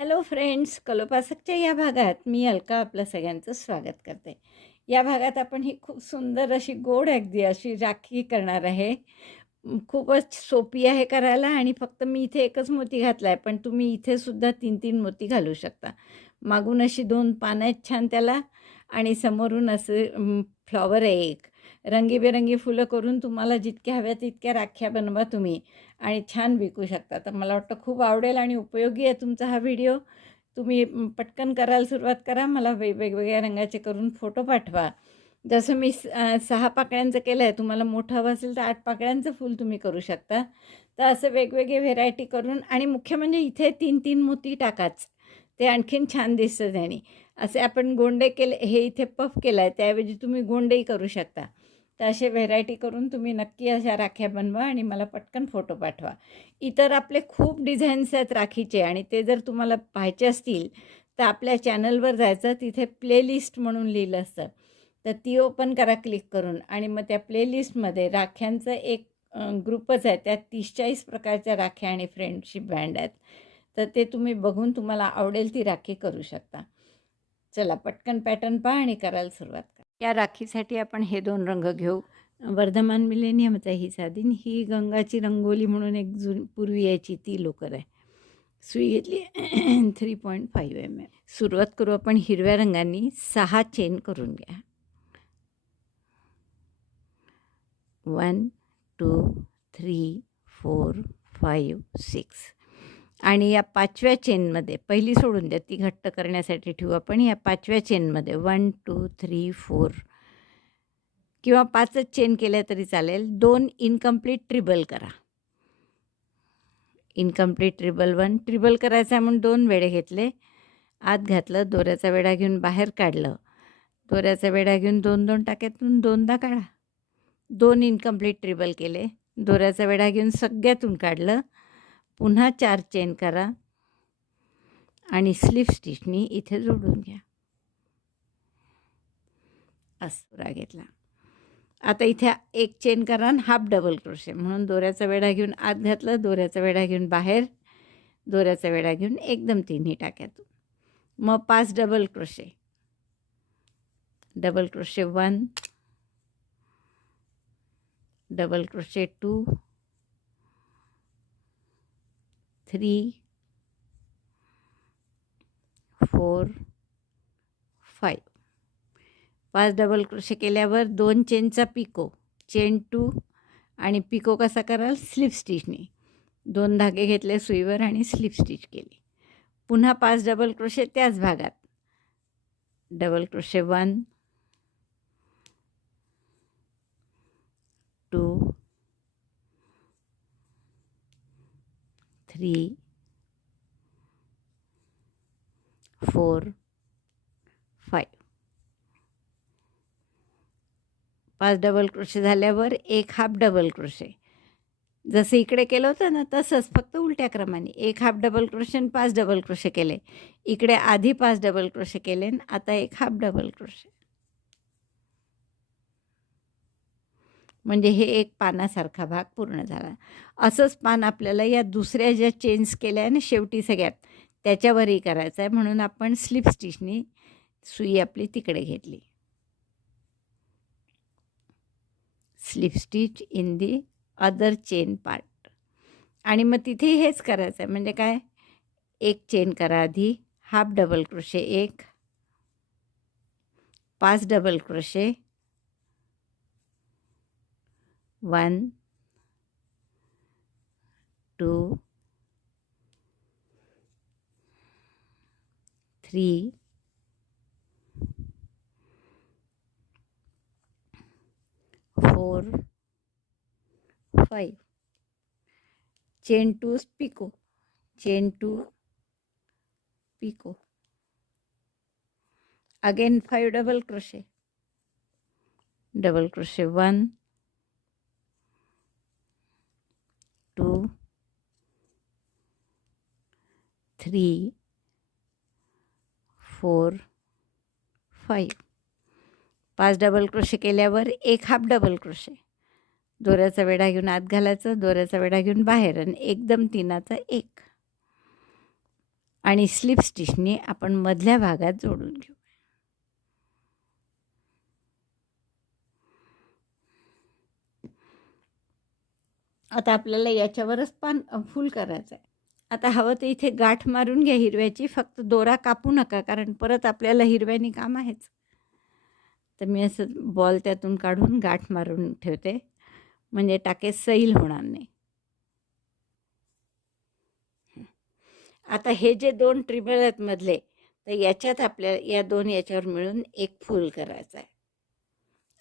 Hello friends, कलोपासकच्या या भागात मी अलका आपलं सगळ्यांचं स्वागत करते. या भागात आपण ही खूप सुंदर अशी गोड अगदी अशी राखी करणार आहे. खूपच सोपी आहे करायला आणि फक्त मी इथे एकच मोती घातला आहे, पण तुम्ही इथे सुद्धा 3-3 मोती घालू शकता. मागून अशी 2 पानं आहेत छान त्याला आणि समोरून असे फ्लॉवर आहे एक. रंगीबेरंगी फुलं करून तुम्हाला जितक्या हव्या तितक्या राख्या बनवा तुम्ही आणि छान विकू शकता. तर मला वाटतं खूप आवडेल आणि उपयोगी आहे तुमचा हा व्हिडिओ. तुम्ही पटकन करायला सुरुवात करा. मला वेगवेगळ्या रंगाचे करून फोटो पाठवा. जसं मी 6 पाकळ्यांचं केलं आहे. तुम्हाला मोठं हवं असेल तर 8 पाकळ्यांचं फूल तुम्ही करू शकता. तर असं वेगवेगळे व्हेरायटी करून आणि मुख्य म्हणजे इथे 3-3 मोती टाकाच. ते आणखीन छान दिसतं त्याने. असे आपण गोंडे केले, हे इथे पफ केला आहे, त्याऐवजी तुम्ही गोंडेही करू शकता. तर असे व्हेरायटी करून तुम्ही नक्की अशा राख्या बनवा आणि मला पटकन फोटो पाठवा. इतर आपले खूप डिझाईन्स आहेत राखीचे आणि ते जर तुम्हाला पाहायचे असतील तर आपल्या चॅनलवर जायचं, तिथे प्लेलिस्ट म्हणून लिहिलं असतं. तर ती ओपन करा क्लिक करून आणि मग त्या प्लेलिस्टमध्ये राख्यांचं एक ग्रुपच आहे. त्यात 30-40 प्रकारच्या राख्या आणि फ्रेंडशिप बँड आहेत. तर ते तुम्ही बघून तुम्हाला आवडेल ती राखी करू शकता. चला पटकन पॅटर्न पहा आणि करायला सुरुवात करा. या राखीसाठी आपण हे 2 रंग घेऊ. वर्धमान मिलेनियमचा ही साधी, ही गंगाची रंगोली म्हणून एक पूर्वी यायची ती लोकर आहे. सुई घेतली 3.5 mm. सुरुवात करू आपण हिरव्या रंगाने 6 चेन करून घ्या. 1 2 3 4 5 6 आणि या 5व्या चेनमध्ये पहिली सोडून द्या, ती घट्ट करण्यासाठी ठेवू आपण. या 5व्या चेनमध्ये 1 2 3 4 किंवा 5च चेन केल्या तरी चालेल. 2 इनकम्प्लीट ट्रिबल करा. इनकम्प्लीट ट्रिबल 1 ट्रिबल करायचं आहे म्हणून 2 वेढे घेतले, आत घातलं, दोऱ्याचा वेढा घेऊन बाहेर काढलं, दोऱ्याचा वेढा घेऊन 2-2 टाक्यातून 2दा काढा. 2 इनकम्प्लीट ट्रिबल केले, दोऱ्याचा वेढा घेऊन सगळ्यातून काढलं, पुन्हा 4 चेन करा आणि स्लिप स्टिचनी इथे जोडून घ्या. असं घेतला. आता इथे 1 चेन करा आणि हाफ डबल क्रोशे म्हणून दोऱ्याचा वेढा घेऊन आत घातलं, दोऱ्याचा वेढा घेऊन बाहेर, दोऱ्याचा वेढा घेऊन एकदम 3ही टाक्यातून. मग 5 double crochet. Double crochet 1, double crochet 2, 3, 4, 5. 5 double crochet केल्यावर 2 चेनचा पिको, चेन 2 आणि पिको कसा कराल? स्लिप स्टिचने. 2 धागे घेतले सुईवर आणि स्लिप स्टिच केली. पुन्हा 5 डबल क्रोशे त्याच भागात. Double crochet 1, 2, 3, 4, 5. 5 डबल क्रोशे झाल्यावर एक हाफ डबल क्रोशे. जसं इकडे केलं होतं ना तसंच, फक्त उलट्या क्रमाने. एक हाफ डबल क्रोशे आणि 5 डबल क्रोशे केले. इकडे आधी 5 डबल क्रोशे केले आणि आता एक हाफ डबल क्रोशे. म्हणजे हे एक पानासारखा भाग पूर्ण झाला. असंच पान आपल्याला या दुसऱ्या ज्या चेन्स केल्या आहे ना शेवटी सगळ्यात, त्याच्यावरही करायचं आहे. म्हणून आपण स्लिप स्टिचनी सुई आपली तिकडे घेतली. Slip stitch in the other chain part. आणि मग तिथे हेच करायचं आहे. म्हणजे काय? 1 चेन करा आधी, half double crochet 1, 5 double crochet, 1 2 3 4 5. Chain 2 picot, chain 2 picot. Again 5 double crochet, double crochet 1 2 3 4 5. 5 double crochet केल्यावर एक हाफ डबल क्रोशे. दोऱ्याचा वेढा घेऊन आत घालायचं, दोऱ्याचा वेढा घेऊन बाहेर आणि एकदम 3चा 1. आणि स्लिप स्टिचने आपण मधल्या भागात जोडून घेऊ. आता आपल्याला याच्यावरच फुल करायचं आहे. आता हवं तर इथे गाठ मारून घ्या हिरव्याची, फक्त दोरा कापू नका, कारण परत आपल्याला हिरव्यानी काम आहेच. तर मी असं बॉल त्यातून काढून गाठ मारून ठेवते, म्हणजे टाके सैल होणार नाही. आता हे जे 2 ट्रिबल आहेत मधले, तर याच्यात आपल्या या 2 याच्यावर मिळून एक फूल करायचा आहे.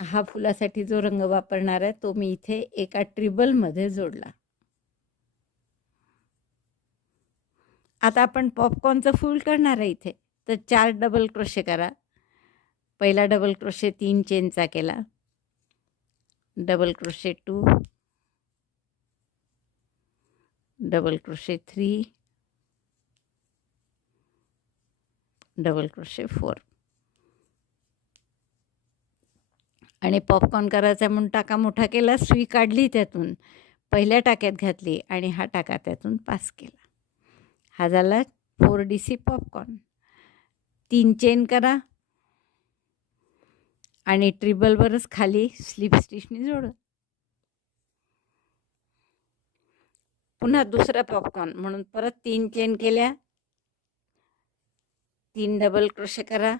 हा फुलासाठी जो रंग वापरणार आहे तो मी इथे एका ट्रिबलमध्ये जोडला. आता आपण पॉपकॉर्नचं फूल करणार आहे इथे, तर 4 डबल क्रोशे करा. पहिला डबल क्रोशे 3 चेनचा केला, double crochet 2, double crochet 3, double crochet 4. आणि पॉपकॉर्न करायचा म्हणून टाका मोठा केला, सुई काढली त्यातून, पहिल्या टाक्यात घातली आणि हा टाका त्यातून पास केला. हा झाला 4DC पॉपकॉर्न. 3 चेन करा आणि ट्रिबलवरच खाली स्लिप स्टिचने जोडा. पुन्हा दुसरा पॉपकॉर्न म्हणून परत 3 चेन केल्या, 3 डबल क्रोशे करा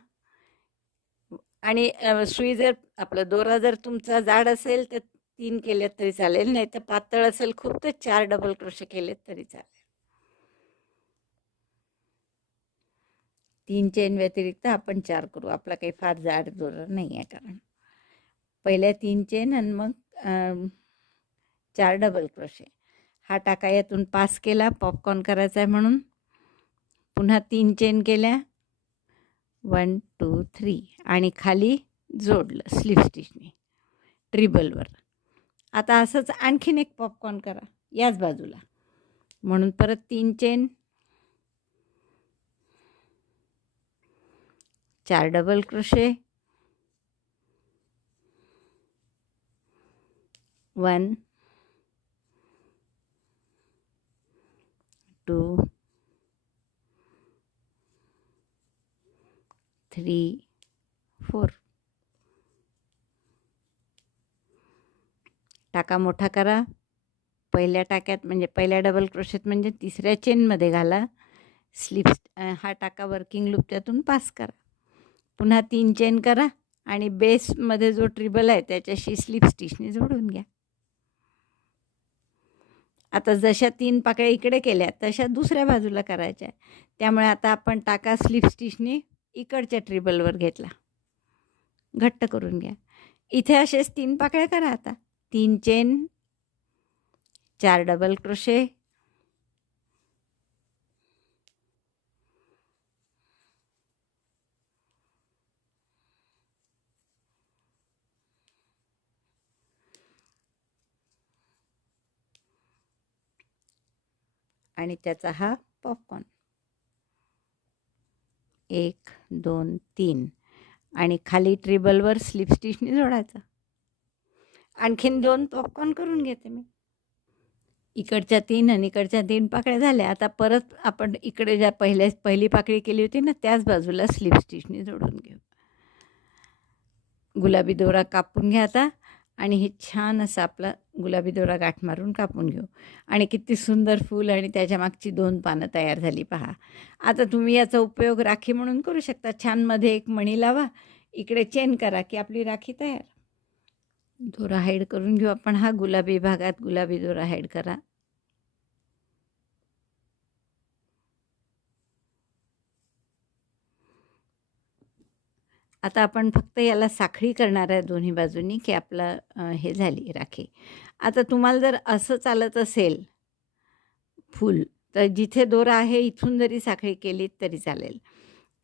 आणि सुई जर आपला दोरा जर तुमचा जाड असेल तर 3 केले तरी चालेल, नाही तर पातळ असेल खूप तर 4 डबल क्रोशे केले तरी चालेल. 3 चेन व्यतिरिक्त आपण 4 करू, आपला काही फार जाड दोरा नाही आहे. कारण पहिल्या 3 चेन आणि मग 4 डबल क्रोशे. हा टाका यातून पास केला, पॉपकॉर्न करायचा आहे म्हणून. पुन्हा 3 चेन केल्या, 1 2 3 आणि खाली जोडलं स्लिप स्टिचने ट्रिबलवर. आता असंच आणखीन एक पॉपकॉर्न करा याच बाजूला, म्हणून परत 3 चेन, 4 डबल क्रोशे, 1 2 3 4. टाका मोठा करा, पहिल्या टाक्यात म्हणजे पहिल्या डबल क्रोशेत म्हणजे तिसऱ्या चेनमध्ये घाला, स्लिप हा टाका वर्किंग लूप त्यातून पास करा. पुन्हा 3 चेन करा आणि बेसमध्ये जो ट्रिबल आहे त्याच्याशी स्लिप स्टिचने जोडून घ्या. आता जशा 3 पाकळ्या इकडे केल्या तशा दुसऱ्या बाजूला करायच्या, त्यामुळे आता आपण टाका स्लिप स्टिचने इकडच्या ट्रिबलवर घेतला, घट्ट करून घ्या. इथे असेच 3 पाकळ्या करा. आता 3 चेन, 4 डबल क्रोशे, आणि त्याचा हा पॉपकॉर्न 1 2 3 आणि खाली ट्रिबलवर स्लिप स्टिचने जोडायचा. आणखीन 2 पॉपकॉर्न करून घेते मी. इकडच्या 3 आणि इकडच्या 3 पाकळ्या झाल्या. आता परत आपण इकडे ज्या पहिली पाकळी केली होती ना त्याच बाजूला स्लिप स्टिचने जोडून घेऊ. गुलाबी दोरा कापून घ्या आता आणि हे छान असं आपला गुलाबी दोरा गाठ मारून कापून घेऊ. आणि किती सुंदर फूल आणि त्याच्या मागची 2 पानं तयार झाली पहा. आता तुम्ही याचा उपयोग राखी म्हणून करू शकता. छान मध्ये एक मणी लावा, इकडे चेन करा की आपली राखी तयार. दोरा हाईड करून घेऊ आपण. हा गुलाबी भागात गुलाबी दोरा हाईड करा. आता आपण फक्त याला साखळी करणार आहे दोन्ही बाजूंनी की आपलं हे झाली राखी. आता तुम्हाला जर असं चालत असेल फूल, तर जिथे दोरा आहे इथून जरी साखळी केली तरी चालेल,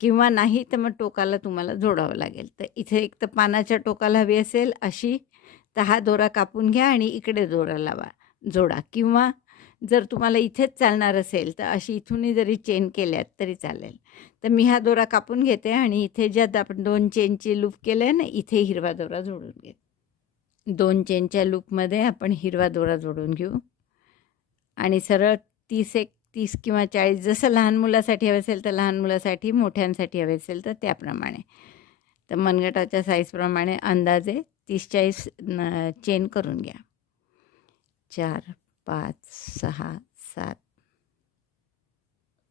किंवा नाही तर मग टोकाला तुम्हाला जोडावं लागेल. तर इथे एक तर पानाच्या टोकाला हवी असेल अशी, तर हा दोरा कापून घ्या आणि इकडे दोरा लावा, जोडा. किंवा जर तुम्हाला इथेच चालणार असेल तर अशी इथूनही जरी चेन केल्यात तरी चालेल. तर मी हा दोरा कापून घेते आणि इथे ज्यात आपण 2 चेनची लूप केलं आहे ना, इथे हिरवा दोरा जोडून घेते. 2 चेनच्या लूपमध्ये आपण हिरवा दोरा जोडून घेऊ आणि सरळ 30 30 किंवा 40 जसं लहान मुलासाठी हवे असेल तर लहान मुलासाठी, मोठ्यांसाठी हवे असेल तर त्याप्रमाणे. तर मनगटाच्या साईजप्रमाणे अंदाजे 30-40 चेन करून घ्या. 4, 5, 6, 7.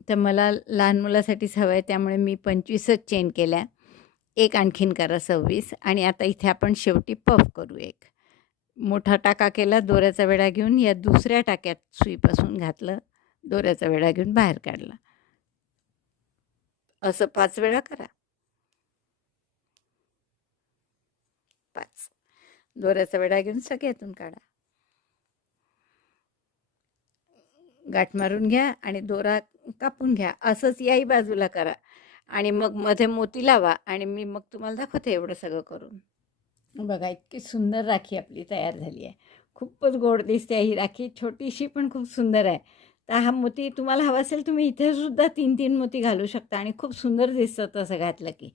तर मला लहान मुलासाठीच हवं आहे त्यामुळे मी 25च चेन केल्या. एक आणखीन करा 26 आणि आता इथे आपण शेवटी पफ करू एक. मोठा टाका केला, दोऱ्याचा विडा घेऊन या दुसऱ्या टाक्यात सुईपासून घातलं, दोऱ्याचा विडा घेऊन बाहेर काढला. असं 5 वेळा करा. 5. दोऱ्याचा विडा घेऊन सगळ्यातून काढा. गाठ मारून घ्या आणि दोरा कापून घ्या. असंच याही बाजूला करा आणि मग मध्ये मोती लावा आणि मी मग तुम्हाला दाखवते एवढं सगळं करून. बघा इतकी सुंदर राखी आपली तयार झाली आहे. खूपच गोड दिसते ही राखी, छोटीशी पण खूप सुंदर आहे. तर हा मोती तुम्हाला हवा असेल तुम्ही इथे सुद्धा 3-3 मोती घालू शकता आणि खूप सुंदर दिसतं तसं घातलं की.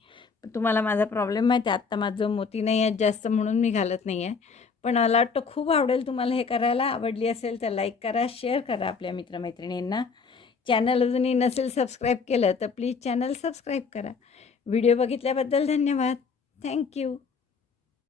पण तुम्हाला माझा प्रॉब्लेम माहिती आहे, आत्ता माझं मोती नाही आहेत जास्त म्हणून मी घालत नाही आहे. पण मला वाटतं खूप आवडेल तुम्हाला हे करायला. आवडली असेल तर लाईक करा, शेअर करा आपल्या मित्रमैत्रिणींना. चॅनल अजूनही नसेल सबस्क्राईब केलं तर प्लीज चॅनल सबस्क्राईब करा. व्हिडिओ बघितल्याबद्दल धन्यवाद. थँक्यू.